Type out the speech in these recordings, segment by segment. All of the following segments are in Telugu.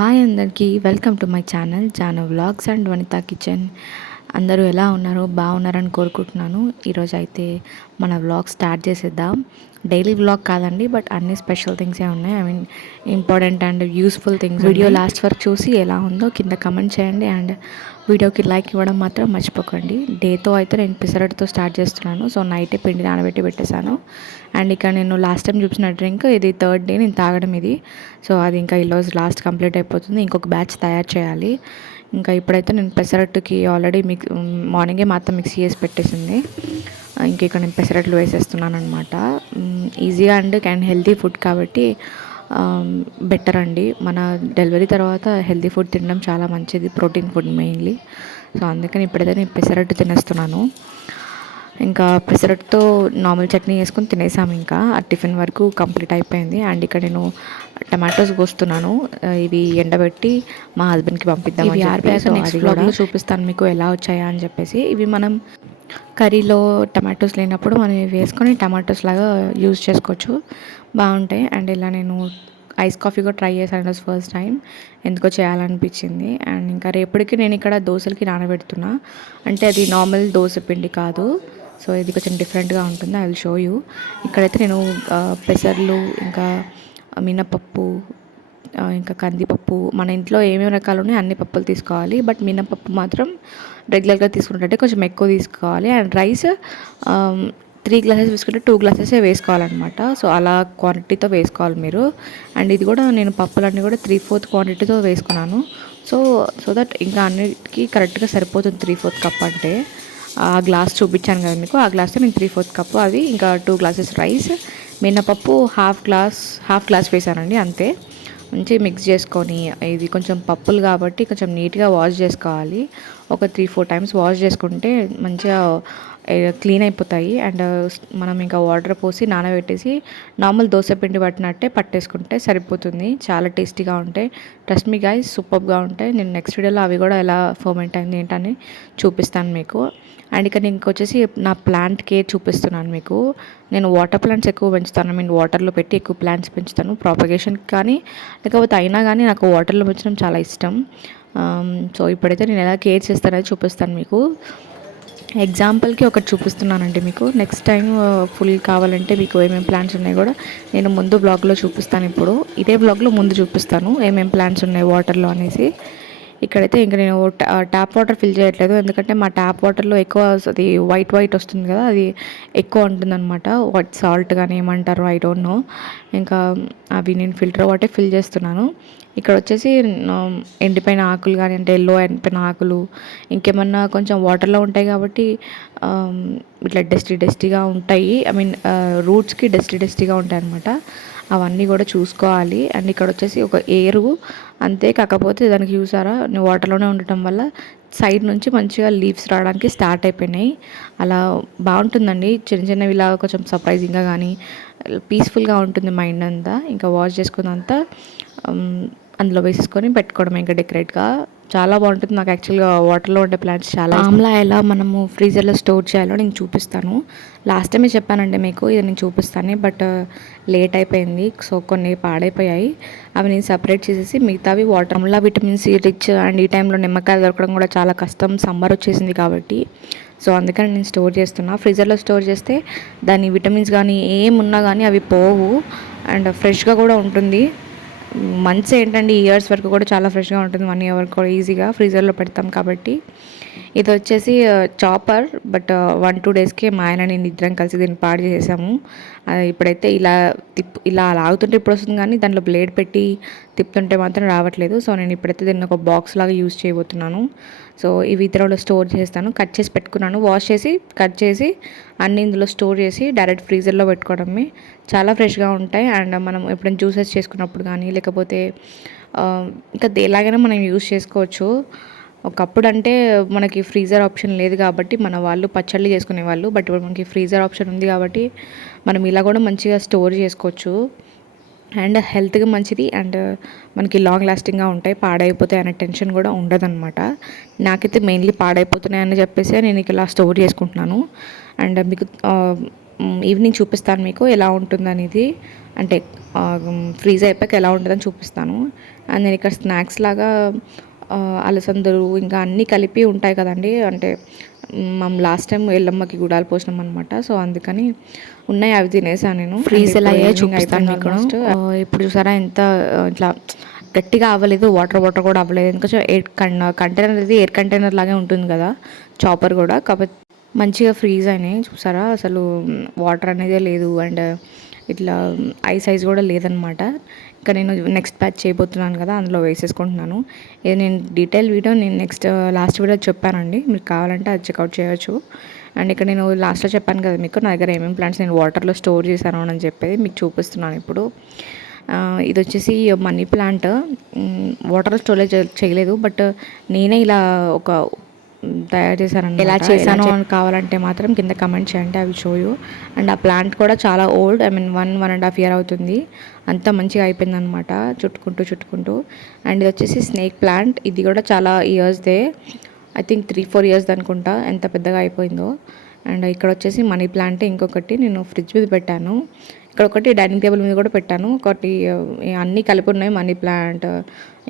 హాయ్ అందరికీ welcome to my channel Janu vlogs and Vanitha kitchen. అందరూ ఎలా ఉన్నారు? బాగున్నారని కోరుకుంటున్నాను. ఈరోజు అయితే మన వ్లాగ్ స్టార్ట్ చేసేద్దాం. డైలీ వ్లాగ్ కాదండి, బట్ అన్ని స్పెషల్ థింగ్సే ఉన్నాయి. I mean important and useful things. Video last వరకు చూసి ఎలా ఉందో కింద కమెంట్ చేయండి అండ్ వీడియోకి లైక్ ఇవ్వడం మాత్రం మర్చిపోకండి. డేతో అయితే నేను పెసరట్టుతో స్టార్ట్ చేస్తున్నాను. సో నైటే పిండి నానబెట్టి పెట్టేశాను. అండ్ ఇక్కడ నేను లాస్ట్ టైం చూపించిన డ్రింక్ ఇది థర్డ్ డే నేను తాగడం ఇది. సో అది ఇంకా ఈరోజు లాస్ట్ కంప్లీట్ అయిపోతుంది. ఇంకొక బ్యాచ్ తయారు చేయాలి. ఇంకా ఇప్పుడైతే నేను పెసరట్టుకి ఆల్రెడీ మార్నింగే మాత్రం మిక్సీ చేసి పెట్టేసింది. ఇంక ఇక్కడ నేను పెసరట్లు వేసేస్తున్నాను అనమాట. ఈజీగా అండ్ హెల్తీ ఫుడ్ కాబట్టి బెటర్ అండి. మన డెలివరీ తర్వాత హెల్తీ ఫుడ్ తినడం చాలా మంచిది, ప్రోటీన్ ఫుడ్ మెయిన్లీ. సో అందుకని ఇప్పుడైతే నేను పెసరట్టు తినేస్తున్నాను. ఇంకా పెసరట్టుతో నార్మల్ చట్నీ వేసుకొని తినేసాము. ఇంకా ఆ టిఫిన్ వరకు కంప్లీట్ అయిపోయింది. అండ్ ఇక్కడ నేను టమాటోస్ కోస్తున్నాను. ఇవి ఎండబెట్టి మా హస్బెండ్కి పంపిద్దాం. నెక్స్ట్ వ్లాగ్లో చూపిస్తాను మీకు ఎలా వచ్చాయా అని చెప్పేసి. ఇవి మనం కర్రీలో టమాటోస్ లేనప్పుడు మనం ఇవి వేసుకొని టమాటోస్ లాగా యూజ్ చేసుకోవచ్చు, బాగుంటాయి. అండ్ ఇలా నేను ఐస్ కాఫీ కూడా ట్రై చేశాను ఫస్ట్ టైం, ఎందుకో చేయాలనిపించింది. అండ్ ఇంకా రేపటికి నేను ఇక్కడ దోశలకి నానబెడుతున్నా. అంటే అది నార్మల్ దోశ పిండి కాదు, సో ఇది కొంచెం డిఫరెంట్గా ఉంటుంది. I will show you. ఇక్కడైతే నేను పెసర్లు, ఇంకా మినపప్పు, ఇంకా కందిపప్పు, మన ఇంట్లో ఏమేమి రకాలు ఉన్నాయో అన్ని పప్పులు తీసుకోవాలి. బట్ మినపప్పు మాత్రం రెగ్యులర్గా తీసుకుంటుంటే కొంచెం ఎక్కువ తీసుకోవాలి. అండ్ రైస్ 3 గ్లాసెస్ వేసుకుంటే 2 గ్లాసెసే వేసుకోవాలన్నమాట. సో అలా క్వాంటిటీతో వేసుకోవాలి మీరు. అండ్ ఇది కూడా నేను పప్పులన్నీ కూడా 3/4 క్వాంటిటీతో వేసుకున్నాను. సో దట్ ఇంకా అన్నిటికీ కరెక్ట్గా సరిపోతుంది 3/4 కప్. అంటే ఆ గ్లాస్ చూపించాను కదా మీకు, ఆ గ్లాస్తో నేను 3/4 కప్పు, అది ఇంకా 2 గ్లాసెస్ రైస్, మినపప్పు హాఫ్ గ్లాస్ వేసానండి అంతే. మంచిగా మిక్స్ చేసుకొని, ఇది కొంచెం పప్పులు కాబట్టి కొంచెం నీట్గా వాష్ చేసుకోవాలి. ఒక 3-4 టైమ్స్ వాష్ చేసుకుంటే మంచిగా క్లీన్ అయిపోతాయి. అండ్ మనం ఇంకా వాటర్ పోసి నానబెట్టేసి నార్మల్ దోశ పిండి పట్టినట్టే పట్టేసుకుంటే సరిపోతుంది. చాలా టేస్టీగా ఉంటాయి. ట్రస్ట్ మీ గైస్, సూపర్గా ఉంటాయి. నేను నెక్స్ట్ వీడియోలో అవి కూడా ఎలా ఫర్మెంట్ అయింది ఏంటని చూపిస్తాను మీకు. అండ్ ఇక్కడ నేను వచ్చేసి నా ప్లాంట్ కేర్ చూపిస్తున్నాను మీకు. నేను వాటర్ ప్లాంట్స్ ఎక్కువ పెంచుతాను. నేను వాటర్లో పెట్టి ఎక్కువ ప్లాంట్స్ పెంచుతాను ప్రాపగేషన్కి కానీ, లేకపోతే అయినా కానీ నాకు వాటర్లో పెంచడం చాలా ఇష్టం. సో ఇప్పుడైతే నేను ఎలా కేర్ చేస్తానని చూపిస్తాను మీకు. ఎగ్జాంపుల్కి ఒకటి చూపిస్తున్నానండి మీకు. నెక్స్ట్ టైం ఫుల్ కావాలంటే మీకు ఏమేమి ప్లాంట్స్ ఉన్నాయి కూడా నేను ముందు బ్లాగ్లో చూపిస్తాను. ఇప్పుడు ఇదే బ్లాగ్లో ముందు చూపిస్తాను ఏమేమి ప్లాంట్స్ ఉన్నాయి వాటర్లో అనేసి. ఇక్కడైతే ఇంకా నేను ట్యాప్ వాటర్ ఫిల్ చేయట్లేదు, ఎందుకంటే మా ట్యాప్ వాటర్లో ఎక్కువ అది వైట్ వస్తుంది కదా, అది ఎక్కువ ఉంటుందన్నమాట. వైట్ సాల్ట్ కానీ ఏమంటారు, ఐ డోంట్ నో. ఇంకా అవి నేను ఫిల్టర్ వాటర్ ఫిల్ చేస్తున్నాను. ఇక్కడ వచ్చేసి ఎండిపోయిన ఆకులు కానీ, అంటే ఎల్లో ఎండిపోయిన ఆకులు ఇంకేమన్నా కొంచెం వాటర్లో ఉంటాయి కాబట్టి ఇట్లా డస్టీగా ఉంటాయి. ఐ మీన్ రూట్స్కి డస్టీగా ఉంటాయి అన్నమాట. అవన్నీ కూడా చూసుకోవాలి. అండ్ ఇక్కడ వచ్చేసి ఒక ఏరు అంతే, కాకపోతే దానికి చూసారా వాటర్లోనే ఉండటం వల్ల సైడ్ నుంచి మంచిగా లీవ్స్ రావడానికి స్టార్ట్ అయిపోయినాయి. అలా బాగుంటుందండి. చిన్నవి ఇలా కొంచెం సర్ప్రైజింగ్గా కానీ పీస్ఫుల్గా ఉంటుంది మైండ్ అంతా. ఇంకా వాష్ చేసుకున్నంతా అందులో వేసేసుకొని పెట్టుకోవడం ఇంకా డెకరేట్గా చాలా బాగుంటుంది. నాకు యాక్చువల్గా వాటర్లో ఉండే ప్లాంట్స్ చాలా. ఆమ్లా ఎలా మనము ఫ్రీజర్లో స్టోర్ చేయాలో నేను చూపిస్తాను. లాస్ట్ టైమే చెప్పానండి మీకు, ఇది నేను చూపిస్తాను, బట్ లేట్ అయిపోయింది. సో కొన్ని పాడైపోయాయి, అవి నేను సపరేట్ చేసేసి మిగతావి water. Amla vitamin C rich. And ఈ టైంలో నిమ్మకాయలు దొరకడం కూడా చాలా కష్టం, సమ్మర్ వచ్చేసింది కాబట్టి. సో అందుకని నేను స్టోర్ చేస్తున్నా. ఫ్రీజర్లో స్టోర్ చేస్తే దాని విటమిన్స్ కానీ ఏమున్నా కానీ అవి పోవు, అండ్ ఫ్రెష్గా కూడా ఉంటుంది. మంత్స్ ఏంటండి, ఇయర్స్ వరకు కూడా చాలా ఫ్రెష్గా ఉంటుంది. 1 year వరకు కూడా ఈజీగా ఫ్రీజర్లో పెడతాం కాబట్టి. ఇది వచ్చేసి చాపర్, బట్ 1-2 డేస్కి మా ఆయన నేను ఇద్దరం కలిసి దీన్ని పాడు చేసాము. ఇప్పుడైతే ఇలా లాగుతుంటే ఇప్పుడు వస్తుంది, కానీ దాంట్లో బ్లేడ్ పెట్టి తిప్పుతుంటే మాత్రం రావట్లేదు. సో నేను ఇప్పుడైతే దీన్ని ఒక బాక్స్ లాగా యూజ్ చేయబోతున్నాను. సో ఇవి ఇతరులో స్టోర్ చేస్తాను. కట్ చేసి పెట్టుకున్నాను, వాష్ చేసి కట్ చేసి అన్నీ ఇందులో స్టోర్ చేసి డైరెక్ట్ ఫ్రీజర్లో పెట్టుకోవడమే. చాలా ఫ్రెష్గా ఉంటాయి. అండ్ మనం ఎప్పుడైనా జ్యూసెస్ చేసుకున్నప్పుడు కానీ, లేకపోతే ఇంకా ఎలాగైనా మనం యూజ్ చేసుకోవచ్చు. ఒకప్పుడు అంటే మనకి ఫ్రీజర్ ఆప్షన్ లేదు కాబట్టి మన వాళ్ళు పచ్చళ్ళు చేసుకునేవాళ్ళు, బట్ ఇప్పుడు మనకి ఫ్రీజర్ ఆప్షన్ ఉంది కాబట్టి మనం ఇలా కూడా మంచిగా స్టోర్ చేసుకోవచ్చు. అండ్ హెల్త్కి మంచిది, అండ్ మనకి లాంగ్ లాస్టింగ్గా ఉంటాయి. పాడైపోతాయి అనే టెన్షన్ కూడా ఉండదన్నమాట. నాకైతే మెయిన్లీ పాడైపోతున్నాయి అని చెప్పేసి నేను ఇలా స్టోర్ చేసుకుంటున్నాను. అండ్ మీకు ఈవినింగ్ చూపిస్తాను మీకు ఎలా ఉంటుందనేది, అంటే ఫ్రీజ్ అయిపోయాక ఎలా ఉంటుందని చూపిస్తాను. అండ్ నేను ఇక్కడ స్నాక్స్ లాగా అలసందలు ఇంకా అన్నీ కలిపి ఉంటాయి కదండి, అంటే మనం లాస్ట్ టైం ఎల్లమ్మకి గుడాలు పోసినాం అనమాట. సో అందుకని ఉన్నాయి, అవి తినేసాను నేను. ఫ్రీజ్ ఎలా అయ్యాయో చూపిస్తాను మీకు. ఇప్పుడు చూసారా ఎంత ఇట్లా గట్టిగా అవ్వలేదు, వాటర్ వాటర్ కూడా అవ్వలేదు, ఎందుకంటే కంటైనర్ అనేది ఎయిర్ కంటైనర్ లాగే ఉంటుంది కదా చాపర్ కూడా, కాబట్టి మంచిగా ఫ్రీజ్ అయినాయి. చూసారా అసలు వాటర్ అనేదే లేదు, అండ్ ఇట్లా ఐ సైజ్ కూడా లేదనమాట. ఇంకా నేను నెక్స్ట్ బ్యాచ్ చేయబోతున్నాను కదా, అందులో వేసేసుకుంటున్నాను. ఇది నేను డీటెయిల్ వీడియో నేను లాస్ట్ వీడియో చెప్పానండి, మీకు కావాలంటే అది చెక్అవుట్ చేయొచ్చు. అండ్ ఇక్కడ నేను లాస్ట్లో చెప్పాను కదా మీకు, నా దగ్గర ఏమేమి ప్లాంట్స్ నేను వాటర్లో స్టోర్ చేశాను అని చెప్పేది మీకు చూపిస్తున్నాను ఇప్పుడు. ఇది వచ్చేసి మనీ ప్లాంట్, వాటర్ స్టోరేజ్ చేయలేదు, బట్ నేనే ఇలా ఒక తయారు చేశాను. ఎలా చేశాను అని కావాలంటే మాత్రం కింద కమెంట్ చేయండి, అవి షోయు. అండ్ ఆ ప్లాంట్ కూడా చాలా ఓల్డ్, ఐ మీన్ 1.5 year అవుతుంది, అంత మంచిగా అయిపోయింది అనమాట చుట్టుకుంటూ. అండ్ ఇది వచ్చేసి స్నేక్ ప్లాంట్, ఇది కూడా చాలా ఇయర్స్దే, ఐ థింక్ 3-4 years అనుకుంటా, ఎంత పెద్దగా అయిపోయిందో. అండ్ ఇక్కడ వచ్చేసి మనీ ప్లాంట్ ఇంకొకటి నేను ఫ్రిడ్జ్ మీద పెట్టాను, ఇక్కడ ఒకటి డైనింగ్ టేబుల్ మీద కూడా పెట్టాను, ఒకటి అన్నీ కలిపి ఉన్నాయి, మనీ ప్లాంట్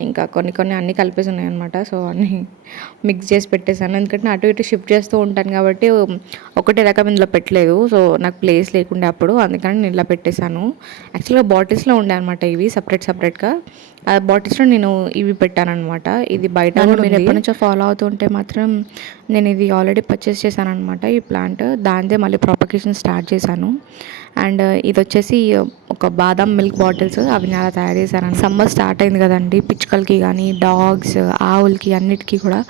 ఇంకా కొన్ని అన్నీ కలిపేసి ఉన్నాయి అనమాట. సో అన్నీ మిక్స్ చేసి పెట్టేశాను, ఎందుకంటే అటు ఇటు షిఫ్ట్ చేస్తూ ఉంటాను కాబట్టి ఒకటే రకం ఇందులో పెట్టలేదు. సో నాకు ప్లేస్ లేకుండే అప్పుడు, అందుకని నేను ఇలా పెట్టేశాను. యాక్చువల్గా బాటిల్స్లో ఉండే అనమాట ఇవి సపరేట్గా, ఆ బాటిల్స్లో నేను ఇవి పెట్టాను అనమాట. ఇది బయట మీరు ఎప్పటి నుంచో ఫాలో అవుతుంటే మాత్రం నేను ఇది ఆల్రెడీ పర్చేస్ చేశాను అనమాట ఈ ప్లాంట్, దాందే మళ్ళీ ప్రాపగేషన్ స్టార్ట్ చేశాను. అండ్ ఇది వచ్చేసి ఒక బాదం మిల్క్ బాటిల్స్, అవి నేను అలా తయారు చేశాను. సమ్మర్ స్టార్ట్ అయింది కదండి, పిచ్చుకలకి కానీ డాగ్స్ ఆవులకి అన్నిటికీ కూడా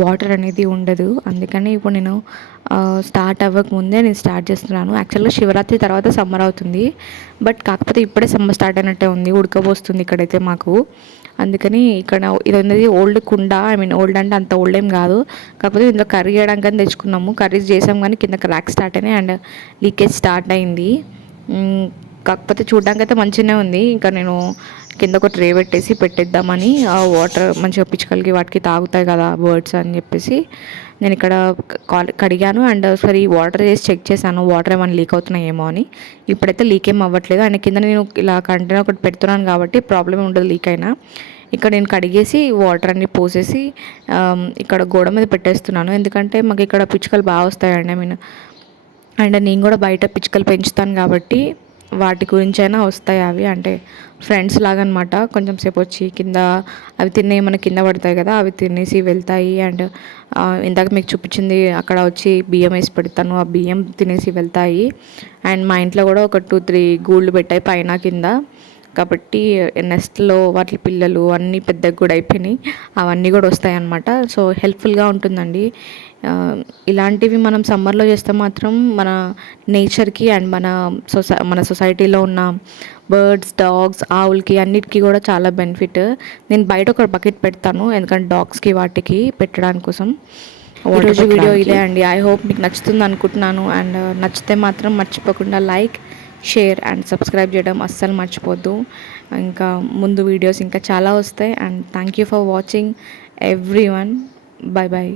వాటర్ అనేది ఉండదు, అందుకని ఇప్పుడు నేను స్టార్ట్ అవ్వక ముందే నేను స్టార్ట్ చేస్తున్నాను. యాక్చువల్గా శివరాత్రి తర్వాత సమ్మర్ అవుతుంది, బట్ కాకపోతే ఇప్పుడే సమ్మర్ స్టార్ట్ అయినట్టే ఉంది, ఉడకబోస్తుంది ఇక్కడైతే మాకు. అందుకని ఇక్కడ ఇది అనేది ఓల్డ్ కుండ, ఐ మీన్ ఓల్డ్ అంటే అంత ఓల్డ్ ఏం కాదు, కాకపోతే ఇందులో కర్రీ చేయడానికి తెచ్చుకున్నాము, కర్రీస్ చేసాం కానీ కింద క్రాక్ స్టార్ట్ అయినాయి అండ్ లీకేజ్ స్టార్ట్ అయింది. కాకపోతే చూడడానికి అయితే మంచిగానే ఉంది. ఇంకా నేను కింద ఒక ట్రే పెట్టేద్దామని, ఆ వాటర్ మంచిగా పిచ్చుకలకి వాటికి తాగుతాయి కదా బర్డ్స్ అని చెప్పేసి నేను ఇక్కడ కడిగాను. అండ్ సరే వాటర్ చేసి చెక్ చేశాను, వాటర్ ఏమైనా లీక్ అవుతున్నాయేమో అని. ఇప్పుడైతే లీక్ ఏం అవ్వట్లేదు, అండ్ కింద నేను ఇలా కంటైనర్ ఒకటి పెడుతున్నాను కాబట్టి ప్రాబ్లం ఉండదు లీక్ అయినా. ఇక్కడ నేను కడిగేసి వాటర్ అన్ని పోసేసి ఇక్కడ గోడ మీద పెట్టేస్తున్నాను, ఎందుకంటే మాకు ఇక్కడ పిచ్చుకలు బాగా వస్తాయండి, ఐ మీన్ అండ్ నేను కూడా బయట పిచ్చుకలు పెంచుతాను కాబట్టి వాటి గురించైనా వస్తాయి అవి, అంటే ఫ్రెండ్స్ లాగా అనమాట. కొంచెం సేపు వచ్చి కింద అవి తినే మన కింద పడతాయి కదా, అవి తినేసి వెళ్తాయి. అండ్ ఇందాక మీకు చూపించింది అక్కడ వచ్చి బియ్యం వేసి పెడతాను, ఆ బియ్యం తినేసి వెళ్తాయి. అండ్ మా ఇంట్లో కూడా ఒక 2-3 గూళ్ళు పెట్టాయి పైన కింద, కాబట్టి నెస్ట్లో వాటి పిల్లలు అన్నీ పెద్దగా కూడా అయిపోయినాయి, అవన్నీ కూడా వస్తాయి అన్నమాట. సో హెల్ప్ఫుల్గా ఉంటుందండి. ఇలాంటివి మనం సమ్మర్లో చేస్తే మాత్రం మన నేచర్కి అండ్ మన సొసైటీలో ఉన్న బర్డ్స్ డాగ్స్ ఆవులకి అన్నిటికీ కూడా చాలా బెనిఫిట్. నేను బయట ఒక బకెట్ పెడతాను, ఎందుకంటే డాగ్స్కి వాటికి పెట్టడానికి కోసం. ఈరోజు వీడియో ఇదే అండి, ఐ హోప్ మీకు నచ్చుతుంది అనుకుంటున్నాను. అండ్ నచ్చితే మాత్రం మర్చిపోకుండా లైక్ షేర్ అండ్ సబ్స్క్రైబ్ చేయడం అస్సలు మర్చిపోద్దు. ఇంకా ముందు వీడియోస్ ఇంకా చాలా వస్తాయి. And thank you for watching everyone. Bye bye.